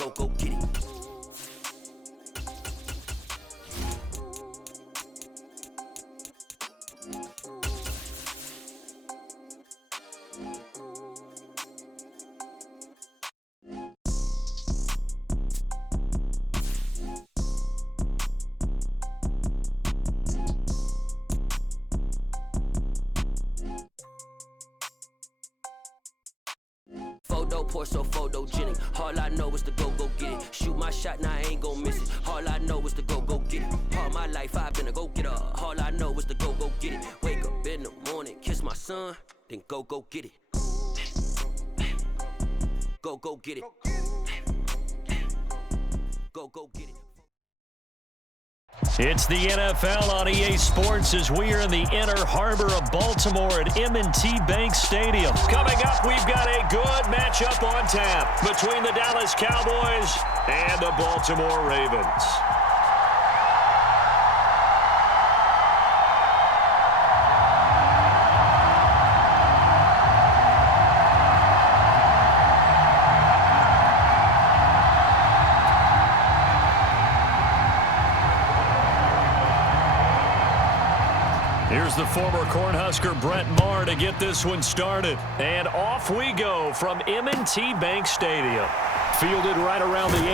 go get it. So photogenic. All I know is to go get it. Shoot my shot, now I ain't gon' miss it. All I know is to go get it. All my life I've been a go-getter. All I know is to go get it. Wake up in the morning, kiss my son, then go get it. Go get it. Go get it. It's the NFL on EA Sports as we are in the inner harbor of Baltimore at M&T Bank Stadium. Coming up, we've got a good matchup on tap between the Dallas Cowboys and the Baltimore Ravens. Here's the former Cornhusker Brett Maher to get this one started. And off we go from M&T Bank Stadium. Fielded right around the 8.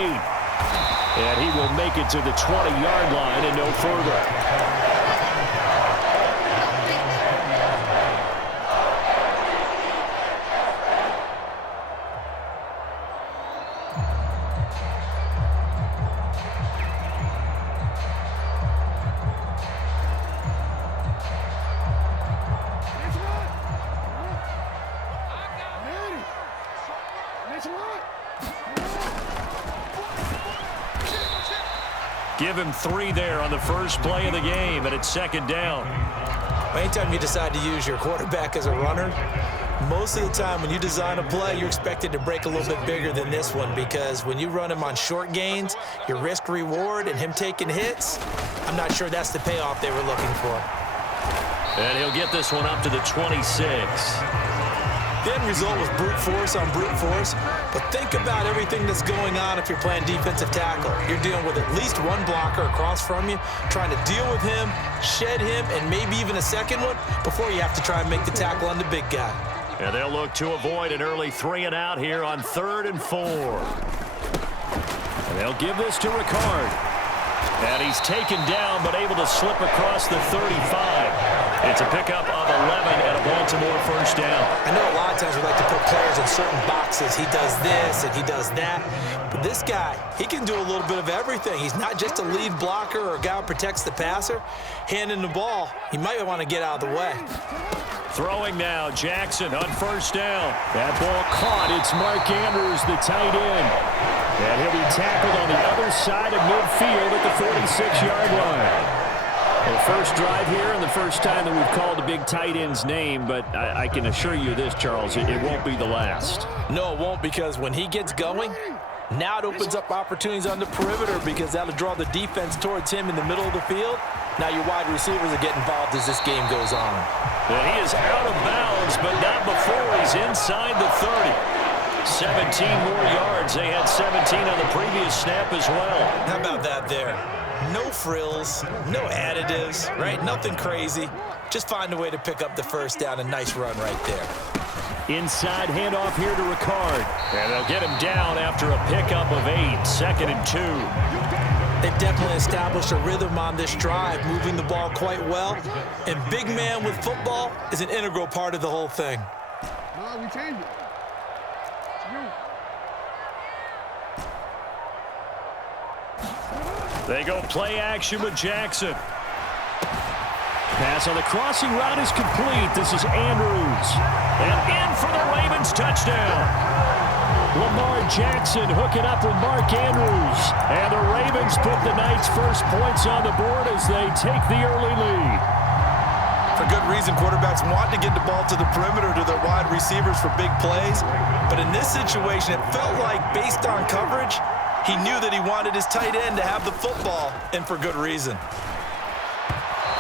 And he will make it to the 20-yard line and no further. Give him 3 there on the first play of the game, and it's second down. Anytime you decide to use your quarterback as a runner, most of the time when you design a play, you're expected to break a little bit bigger than this one, because when you run him on short gains, your risk-reward and him taking hits, I'm not sure that's the payoff they were looking for. And he'll get this one up to the 26. The end result was brute force on brute force, but think about everything that's going on if you're playing defensive tackle. You're dealing with at least one blocker across from you, trying to deal with him, shed him, and maybe even a second one before you have to try and make the tackle on the big guy. And they'll look to avoid an early 3 and out here on 3rd and 4. And they'll give this to Ricard. And he's taken down, but able to slip across the 35. It's a pickup of 11 and a Baltimore first down. I know a lot of times we like to put players in certain boxes. He does this and he does that. But this guy, he can do a little bit of everything. He's not just a lead blocker or a guy who protects the passer. Handing the ball, he might want to get out of the way. Throwing now, Jackson on first down. That ball caught. It's Mark Andrews, the tight end. And he'll be tackled on the other side of midfield at the 46-yard line. Well, first drive here and the first time that we've called the big tight end's name, but I can assure you this, Charles, it won't be the last. No, it won't, because when he gets going, now it opens up opportunities on the perimeter, because that'll draw the defense towards him in the middle of the field. Now your wide receivers will get involved as this game goes on. And he is out of bounds, but not before he's inside the 30. 17 more yards. They had 17 on the previous snap as well. How about that there? No frills, no additives, right? Nothing crazy. Just find a way to pick up the first down. A nice run right there. Inside handoff here to Ricard. And they'll get him down after a pickup of 8. 2nd and 2. They've definitely established a rhythm on this drive, moving the ball quite well. And big man with football is an integral part of the whole thing. No, we changed it. They go play action with Jackson. Pass on the crossing route is complete. This is Andrews. And in for the Ravens touchdown. Lamar Jackson hooking up with Mark Andrews. And the Ravens put the Knights' first points on the board as they take the early lead. For good reason, quarterbacks want to get the ball to the perimeter to their wide receivers for big plays. But in this situation, it felt like, based on coverage, he knew that he wanted his tight end to have the football, and for good reason.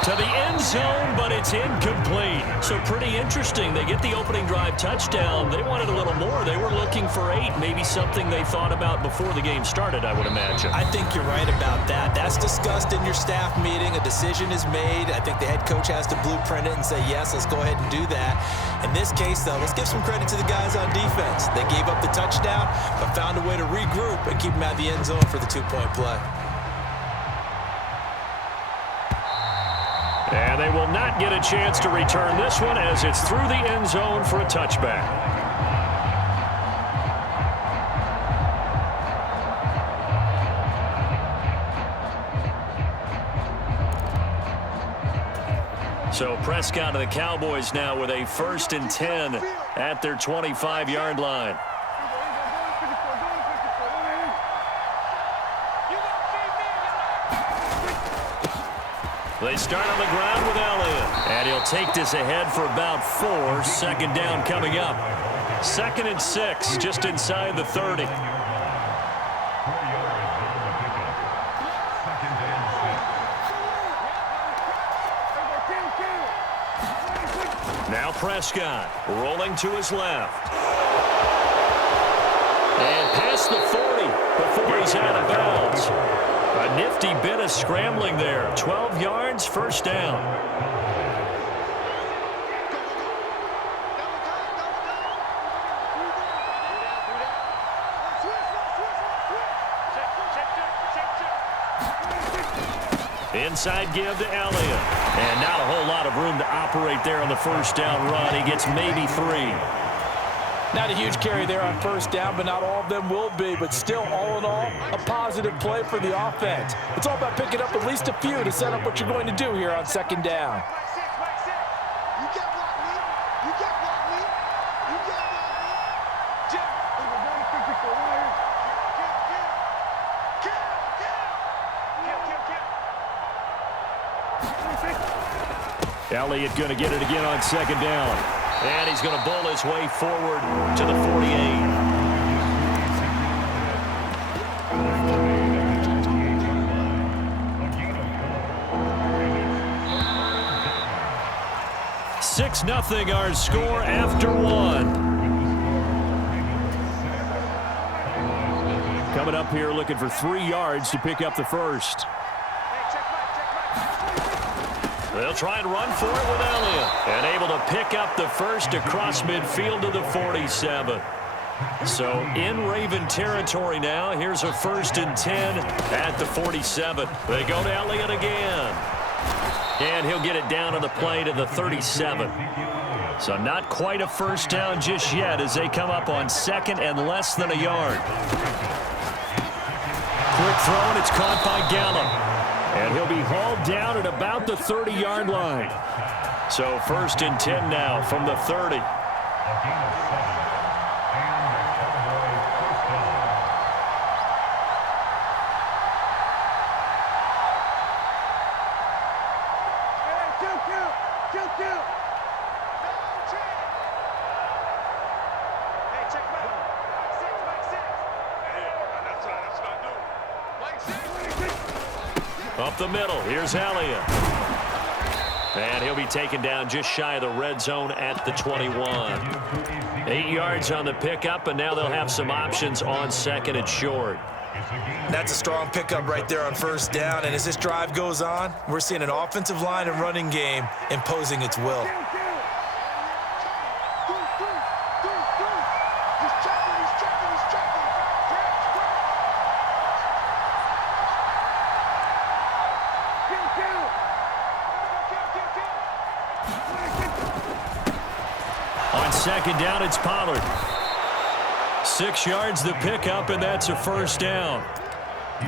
To the end zone, but it's incomplete. So pretty interesting. They get the opening drive touchdown. They wanted a little more. They were looking for 8, maybe something they thought about before the game started, I would imagine. I think you're right about that. That's discussed in your staff meeting. A decision is made. I think the head coach has to blueprint it and say, yes, let's go ahead and do that. In this case, though, let's give some credit to the guys on defense. They gave up the touchdown, but found a way to regroup and keep them out of the end zone for the 2-point play. And they will not get a chance to return this one as it's through the end zone for a touchback. So Prescott and the Cowboys now with a 1st and 10 at their 25-yard line. They start on the ground with Elliott. And he'll take this ahead for about 4. 2nd down coming up. 2nd and 6, just inside the 30. Now Prescott rolling to his left. And past the 40 before he's out of bounds. A nifty bit of scrambling there. 12 yards, 1st down. Inside give to Elliott. And not a whole lot of room to operate there on the 1st down run. He gets maybe 3. Not a huge carry there on 1st down, but not all of them will be. But still, all in all, a positive play for the offense. It's all about picking up at least a few to set up what you're going to do here on 2nd down. Elliott going to get it again on 2nd down. And he's going to bowl his way forward to the 48. Six 0 our score after 1. Coming up here looking for 3 yards to pick up the 1st. They'll try and run for it with Elliott. And able to pick up the 1st across midfield to the 47. So in Raven territory now. Here's a 1st and 10 at the 47. They go to Elliott again. And he'll get it down on the play to the 37. So not quite a 1st down just yet as they come up on 2nd and less than a yard. Quick throw, and it's caught by Gallup. And he'll be hauled down at about the 30-yard line. So 1st and 10 now from the 30. Up the middle, here's Elliott. And he'll be taken down just shy of the red zone at the 21. 8 yards on the pickup, and now they'll have some options on 2nd and short. That's a strong pickup right there on 1st down, and as this drive goes on, we're seeing an offensive line and running game imposing its will. On 2nd down, it's Pollard. 6 yards the pickup, and that's a 1st down.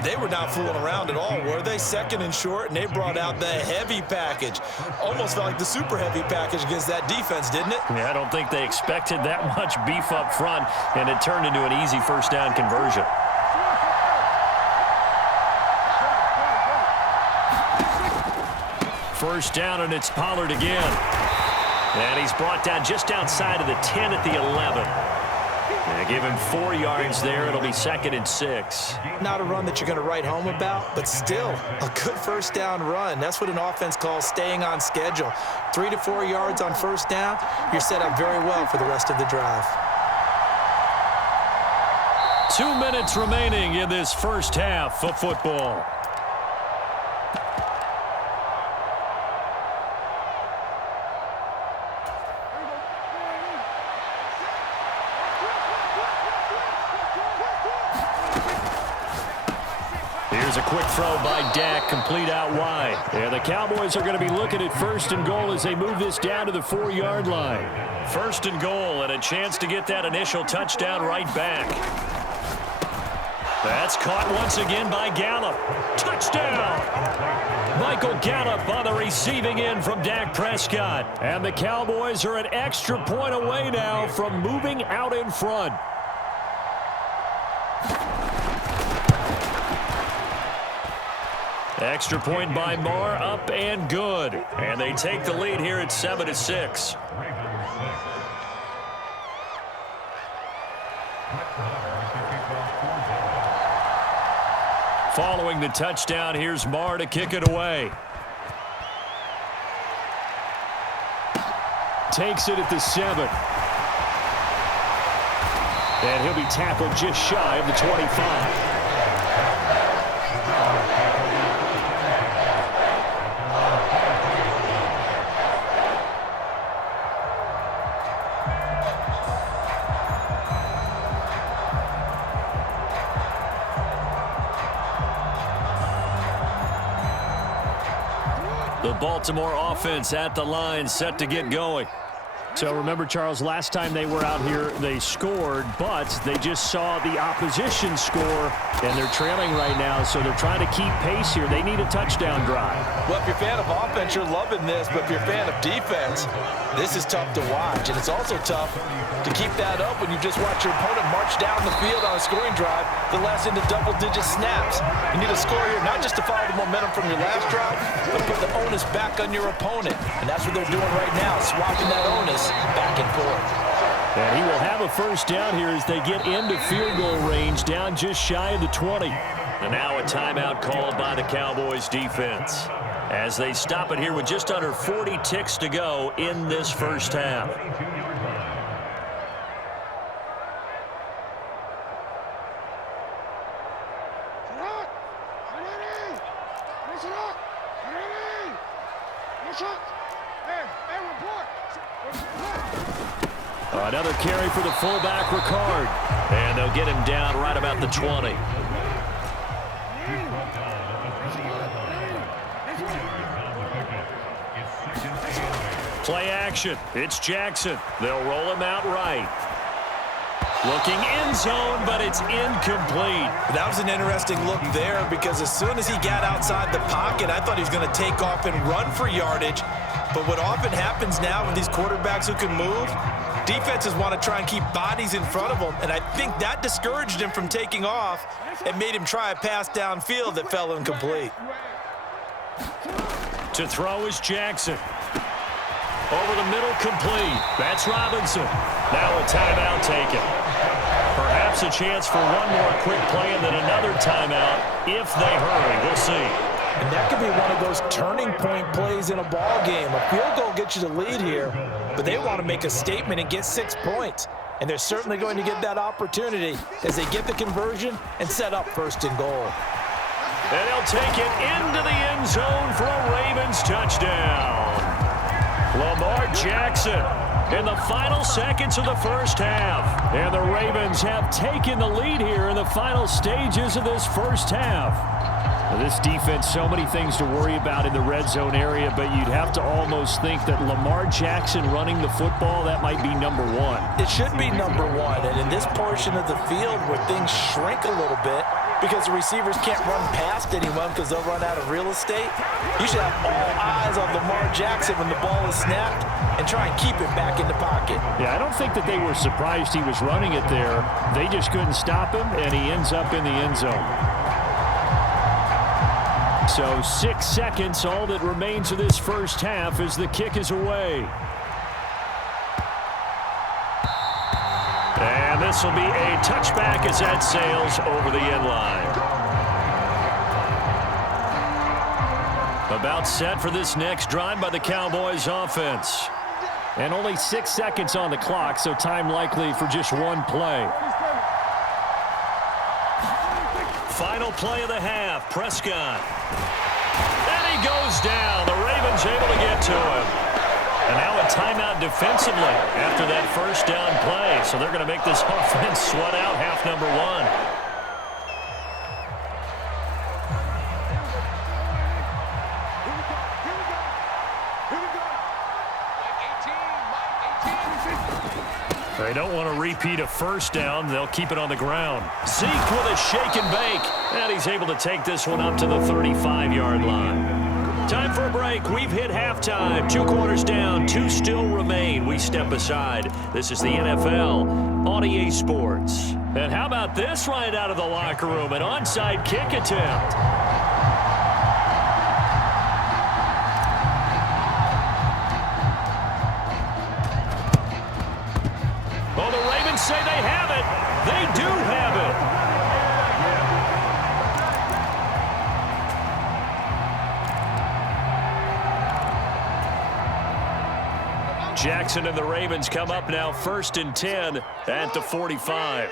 They were not fooling around at all, were they? 2nd and short, and they brought out the heavy package. Almost felt like the super heavy package against that defense, didn't it? Yeah, I don't think they expected that much beef up front, and it turned into an easy 1st down conversion. First down, and it's Pollard again. And he's brought down just outside of the 10 at the 11. Yeah, give him 4 yards there. It'll be 2nd and 6. Not a run that you're going to write home about, but still a good first down run. That's what an offense calls staying on schedule. 3 to 4 yards on first down, you're set up very well for the rest of the drive. 2 minutes remaining in this first half of football. Here's a quick throw by Dak, complete out wide. Yeah, the Cowboys are going to be looking at 1st and goal as they move this down to the 4-yard line. 1st and goal, and a chance to get that initial touchdown right back. That's caught once again by Gallup. Touchdown! Michael Gallup on the receiving end from Dak Prescott. And the Cowboys are an extra point away now from moving out in front. Extra point by Marr, up and good. And they take the lead here at 7-6. Following the touchdown, here's Marr to kick it away. Takes it at the 7. And he'll be tackled just shy of the 25. The Baltimore offense at the line, set to get going. So remember, Charles, last time they were out here, they scored, but they just saw the opposition score, and they're trailing right now, so they're trying to keep pace here. They need a touchdown drive. Well, if you're a fan of offense, you're loving this, but if you're a fan of defense, this is tough to watch, and it's also tough to keep that up when you just watch your opponent march down the field on a scoring drive that lasts into double-digit snaps. You need a score here, not just to follow the momentum from your last drive, but put the onus back on your opponent, and that's what they're doing right now, swapping that onus back and forth. And he will have a first down here as they get into field goal range, down just shy of the 20. And now a timeout called by the Cowboys defense as they stop it here with just under 40 ticks to go in this first half. Another carry for the fullback, Ricard. And they'll get him down right about the 20. Play action. It's Jackson. They'll roll him out right. Looking end zone, but it's incomplete. That was an interesting look there because as soon as he got outside the pocket, I thought he was going to take off and run for yardage. But what often happens now with these quarterbacks who can move, defenses want to try and keep bodies in front of them, and I think that discouraged him from taking off and made him try a pass downfield that fell incomplete. To throw is Jackson. Over the middle, complete. That's Robinson. Now a timeout taken. Perhaps a chance for one more quick play and then another timeout if they hurry. We'll see. And that could be one of those turning point plays in a ball game. A field goal gets you the lead here, but they want to make a statement and get 6 points. And they're certainly going to get that opportunity as they get the conversion and set up 1st and goal. And they'll take it into the end zone for a Ravens touchdown. Lamar Jackson in the final seconds of the first half. And the Ravens have taken the lead here in the final stages of this first half. This defense, so many things to worry about in the red zone area, but you'd have to almost think that Lamar Jackson running the football, that might be number one. It should be number one, and in this portion of the field where things shrink a little bit because the receivers can't run past anyone because they'll run out of real estate, you should have all eyes on Lamar Jackson when the ball is snapped and try and keep him back in the pocket. Yeah, I don't think that they were surprised he was running it there. They just couldn't stop him, and he ends up in the end zone. So 6 seconds, all that remains of this first half as the kick is away. And this will be a touchback as that sails over the end line. About set for this next drive by the Cowboys offense. And only 6 seconds on the clock, so time likely for just one play. Final play of the half, Prescott. And he goes down. The Ravens able to get to him. And now a timeout defensively after that first down play. So they're going to make this offense sweat out half number one. They don't want to repeat a first down. They'll keep it on the ground. Zeke with a shake and bake. And he's able to take this one up to the 35-yard line. Time for a break. We've hit halftime. 2 quarters down. 2 still remain. We step aside. This is the NFL on EA Sports. And how about this right out of the locker room? An onside kick attempt. Well, the Ravens say they have it. They do have it. Jackson and the Ravens come up now 1st and 10 at the 45.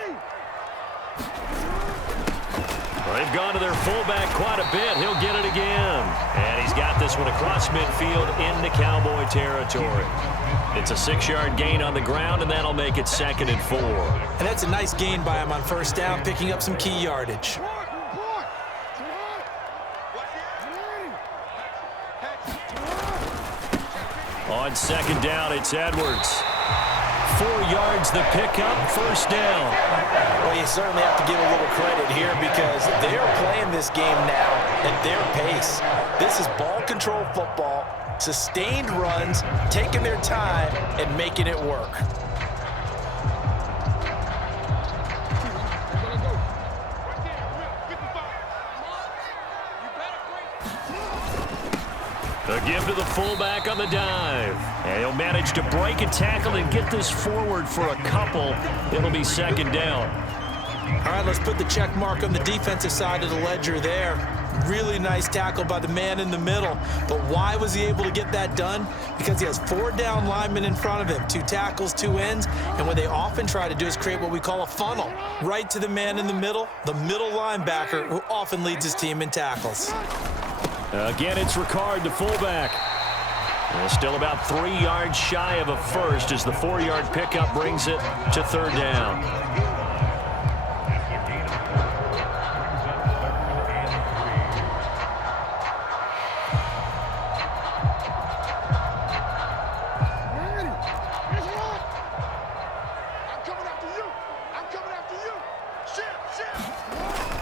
Well, they've gone to their fullback quite a bit. He'll get it again. And he's got this one across midfield into Cowboy territory. It's a 6-yard gain on the ground, and that'll make it 2nd and 4. And that's a nice gain by him on first down, picking up some key yardage. On 2nd down, it's Edwards. 4 yards the pickup, first down. Well, you certainly have to give a little credit here because they're playing this game now at their pace. This is ball control football, sustained runs, taking their time, and making it work. A give to the fullback on the dive. And he'll manage to break a tackle and get this forward for a couple. It'll be 2nd down. All right, let's put the check mark on the defensive side of the ledger there. Really nice tackle by the man in the middle. But why was he able to get that done? Because he has 4 down linemen in front of him, 2 tackles, 2 ends. And what they often try to do is create what we call a funnel. Right to the man in the middle linebacker, who often leads his team in tackles. Again, it's Ricard, the fullback. Well, still about 3 yards shy of a first as the 4-yard pickup brings it to 3rd down.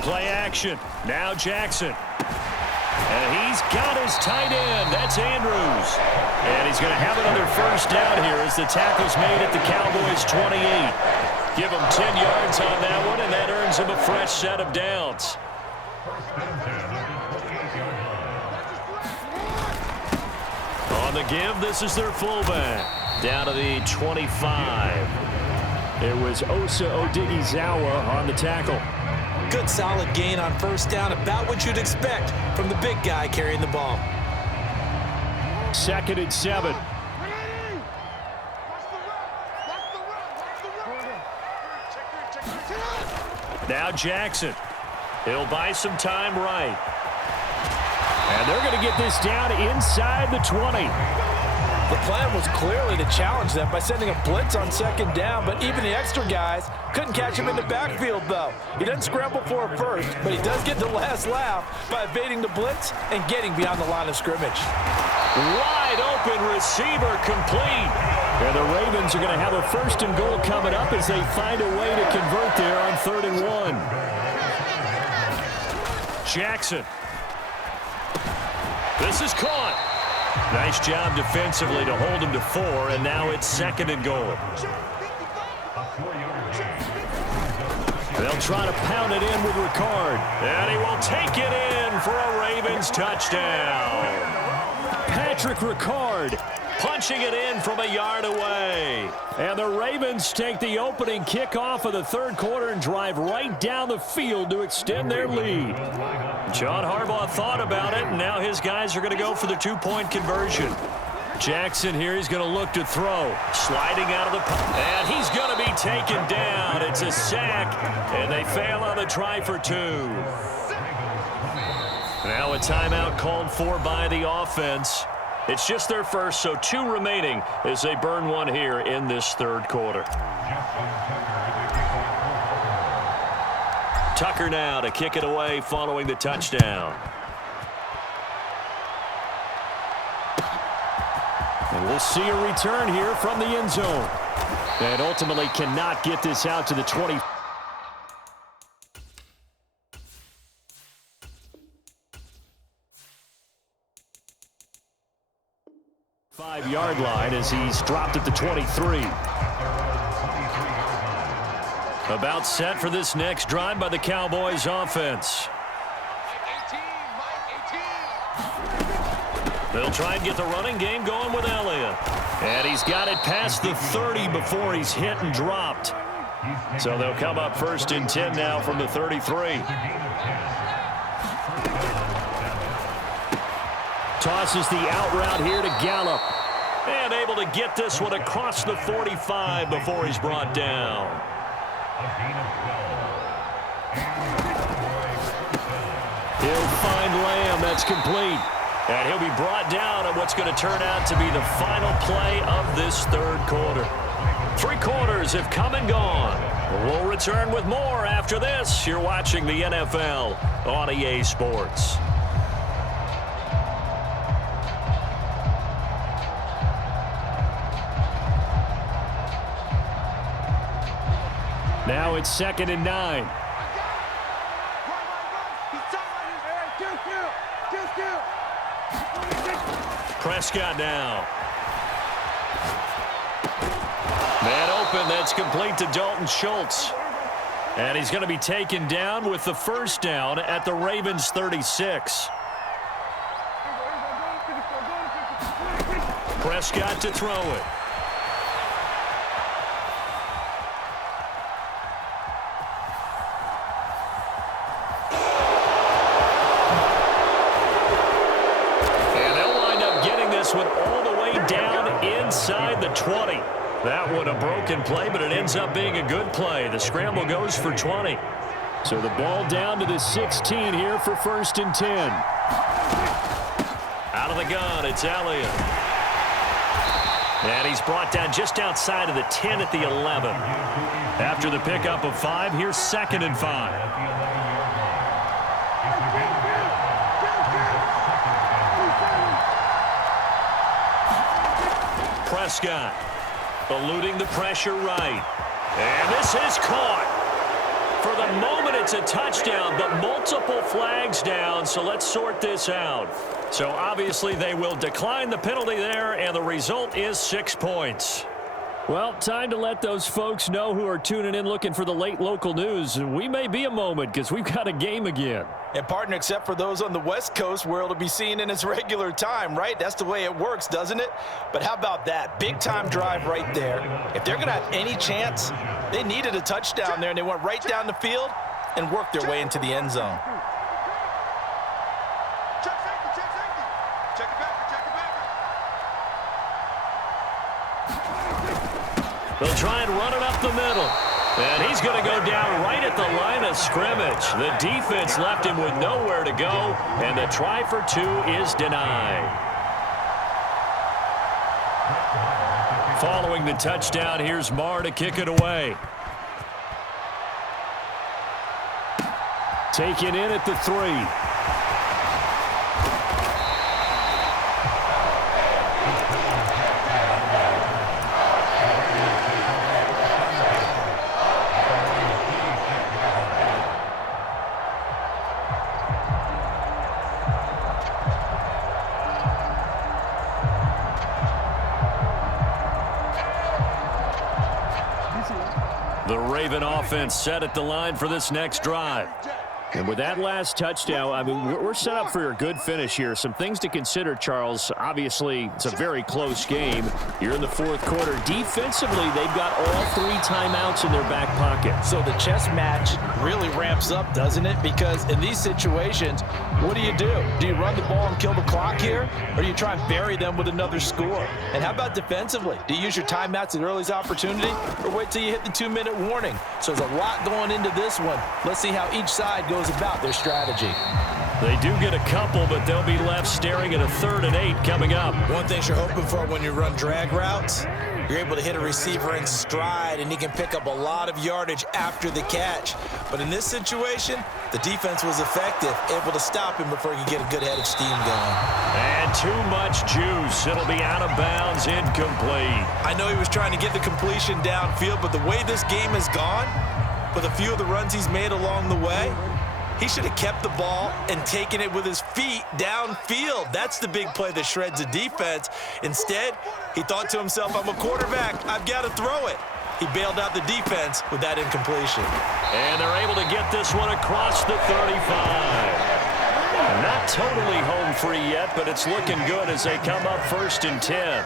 Play action. Now Jackson. And he's got his tight end. That's Andrews. And he's going to have another first down here as the tackle's made at the Cowboys' 28. Give him 10 yards on that one, and that earns him a fresh set of downs. On the give, this is their fullback. Down to the 25. It was Osa Odighizuwa on the tackle. Good solid gain on first down, about what you'd expect from the big guy carrying the ball. 2nd and 7. Now Jackson. He'll buy some time right. And they're going to get this down inside the 20. The plan was clearly to challenge them by sending a blitz on 2nd down, but even the extra guys couldn't catch him in the backfield, though. He doesn't scramble for a first, but he does get the last laugh by evading the blitz and getting beyond the line of scrimmage. Wide open receiver complete. And the Ravens are going to have a 1st and goal coming up as they find a way to convert there on 3rd and 1. Jackson. This is caught. Nice job defensively to hold him to 4, and now it's 2nd and goal. They'll try to pound it in with Ricard. And he will take it in for a Ravens touchdown. Patrick Ricard punching it in from a yard away. And the Ravens take the opening kickoff of the third quarter and drive right down the field to extend their lead. John Harbaugh thought about it, and now his guys are going to go for the two-point conversion. Jackson here, he's going to look to throw. Sliding out of the pocket, and he's going to be taken down. It's a sack, and they fail on the try for two. Now a timeout called for by the offense. It's just their first, so 2 remaining as they burn one here in this third quarter. Tucker now to kick it away following the touchdown. And we'll see a return here from the end zone. And ultimately cannot get this out to the 20. 5-yard line as he's dropped at the 23. About set for this next drive by the Cowboys offense. They'll try and get the running game going with Elliott. And he's got it past the 30 before he's hit and dropped. So they'll come up 1st and 10 now from the 33. Tosses the out route here to Gallup. And able to get this one across the 45 before he's brought down. He'll find Lamb. That's complete. And he'll be brought down on what's going to turn out to be the final play of this third quarter. 3 quarters have come and gone. We'll return with more after this. You're watching the NFL on EA Sports. Now it's 2nd and 9. Prescott now. Man open, that's complete to Dalton Schultz. And he's going to be taken down with the first down at the Ravens 36. Prescott to throw it. Went all the way down inside the 20. That one a broken play, but it ends up being a good play. The scramble goes for 20. So the ball down to the 16 here for 1st and 10. Out of the gun, it's Elliott. And he's brought down just outside of the 10 at the 11. After the pickup of 5, here's 2nd and 5. Prescott eluding the pressure right. And this is caught. For the moment, it's a touchdown, but multiple flags down, so let's sort this out. So obviously they will decline the penalty there, and the result is 6 points. Well, time to let those folks know who are tuning in looking for the late local news. We may be a moment because we've got a game again. And partner, except for those on the West Coast where it'll be seen in its regular time, right? That's the way it works, doesn't it? But how about that? Big time drive right there. If they're going to have any chance, they needed a touchdown there, and they went right down the field and worked their way into the end zone. They'll try and run it up the middle. And he's going to go down right at the line of scrimmage. The defense left him with nowhere to go, and the try for 2 is denied. Following the touchdown, here's Marr to kick it away. Taken in at the 3. The Raven offense set at the line for this next drive. And with that last touchdown, I mean, we're set up for a good finish here. Some things to consider, Charles. Obviously, it's a very close game. You're in the fourth quarter. Defensively, they've got all 3 timeouts in their back pocket. So the chess match really ramps up, doesn't it? Because in these situations, what do? Do you run the ball and kill the clock here? Or do you try and bury them with another score? And how about defensively? Do you use your timeouts at earliest opportunity? Or wait till you hit the 2-minute warning? So there's a lot going into this one. Let's see how each side goes about their strategy. They do get a couple, but they'll be left staring at a 3rd and 8 coming up. One thing you're hoping for when you run drag routes, you're able to hit a receiver in stride, and he can pick up a lot of yardage after the catch. But in this situation, the defense was effective, able to stop him before he could get a good head of steam going. And too much juice. It'll be out of bounds, incomplete. I know he was trying to get the completion downfield, but the way this game has gone, with a few of the runs he's made along the way, he should have kept the ball and taken it with his feet downfield. That's the big play that shreds the defense. Instead, he thought to himself, I'm a quarterback, I've got to throw it. He bailed out the defense with that incompletion. And they're able to get this one across the 35. Not totally home free yet, but it's looking good as they come up 1st and 10.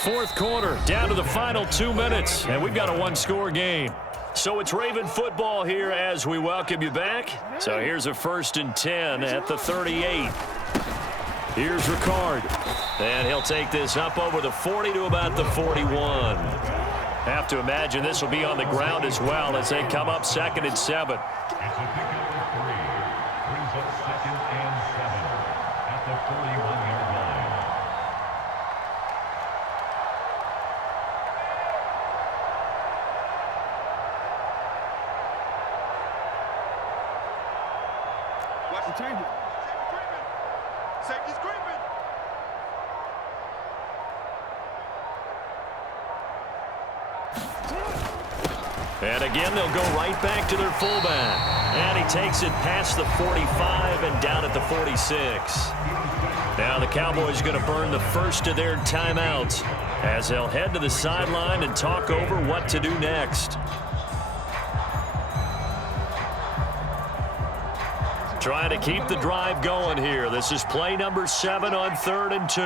Fourth quarter, down to the final 2 minutes, and we've got a 1-score game. So it's Raven football here as we welcome you back. So here's a 1st and 10 at the 38. Here's Ricard. And he'll take this up over the 40 to about the 41. Have to imagine this will be on the ground as well as they come up 2nd and 7. Change it. Safety's creeping. And again, they'll go right back to their fullback. And he takes it past the 45 and down at the 46. Now the Cowboys are going to burn the first of their timeouts as they'll head to the sideline and talk over what to do next. Trying to keep the drive going here. This is play number 7 on 3rd and 2.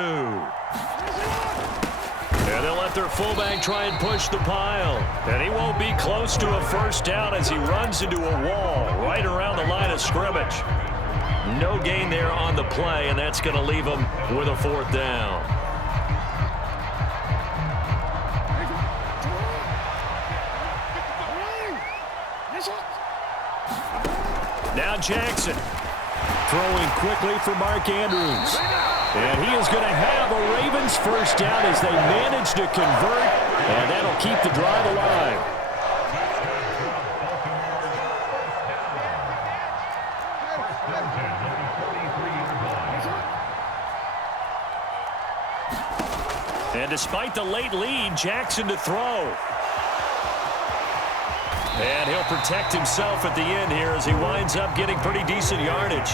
And they'll let their fullback try and push the pile. And he won't be close to a first down as he runs into a wall right around the line of scrimmage. No gain there on the play, and that's going to leave him with a 4th down. Now Jackson throwing quickly for Mark Andrews. And he is going to have a Ravens first down as they manage to convert, and that'll keep the drive alive. And despite the late lead, Jackson to throw. And he'll protect himself at the end here as he winds up getting pretty decent yardage.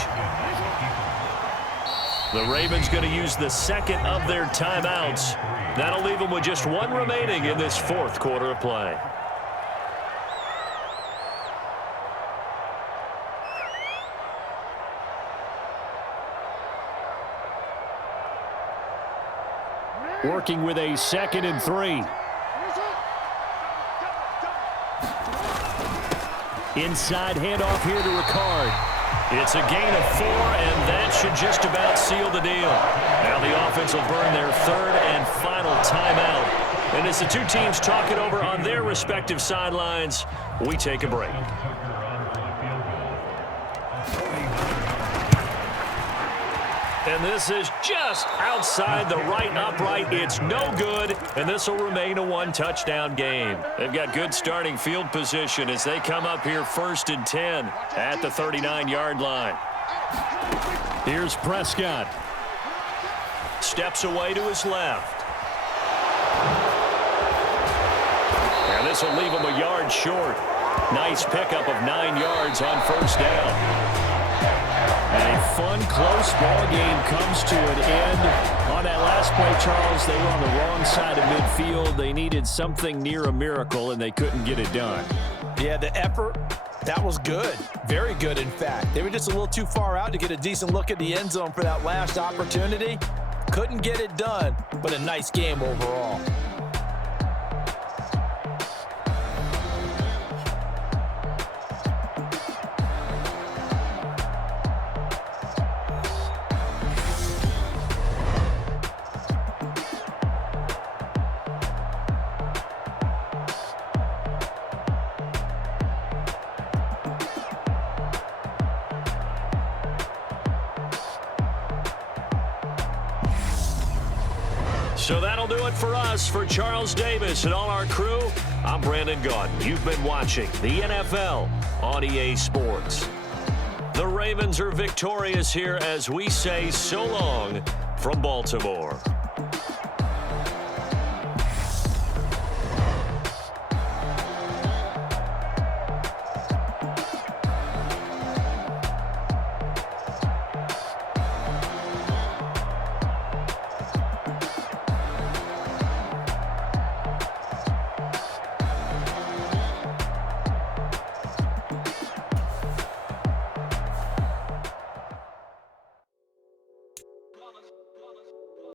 The Ravens going to use the 2nd of their timeouts. That'll leave them with just 1 remaining in this 4th quarter of play. Working with a 2nd and 3. Inside handoff here to Ricard. It's a gain of 4, and that should just about seal the deal. Now the offense will burn their 3rd and final timeout. And as the two teams talk it over on their respective sidelines, we take a break. And this is just outside the right upright. It's no good, and this will remain a 1-touchdown game. They've got good starting field position as they come up here 1st and 10 at the 39-yard line. Here's Prescott. Steps away to his left. And this will leave him a yard short. Nice pickup of 9 yards on first down. And a fun, close ball game comes to an end. On that last play, Charles, they were on the wrong side of midfield. They needed something near a miracle, and they couldn't get it done. Yeah, the effort, that was good. Very good, in fact. They were just a little too far out to get a decent look at the end zone for that last opportunity. Couldn't get it done, but a nice game overall. So that'll do it for us. For Charles Davis and all our crew, I'm Brandon Gaudin. You've been watching the NFL on EA Sports. The Ravens are victorious here as we say so long from Baltimore.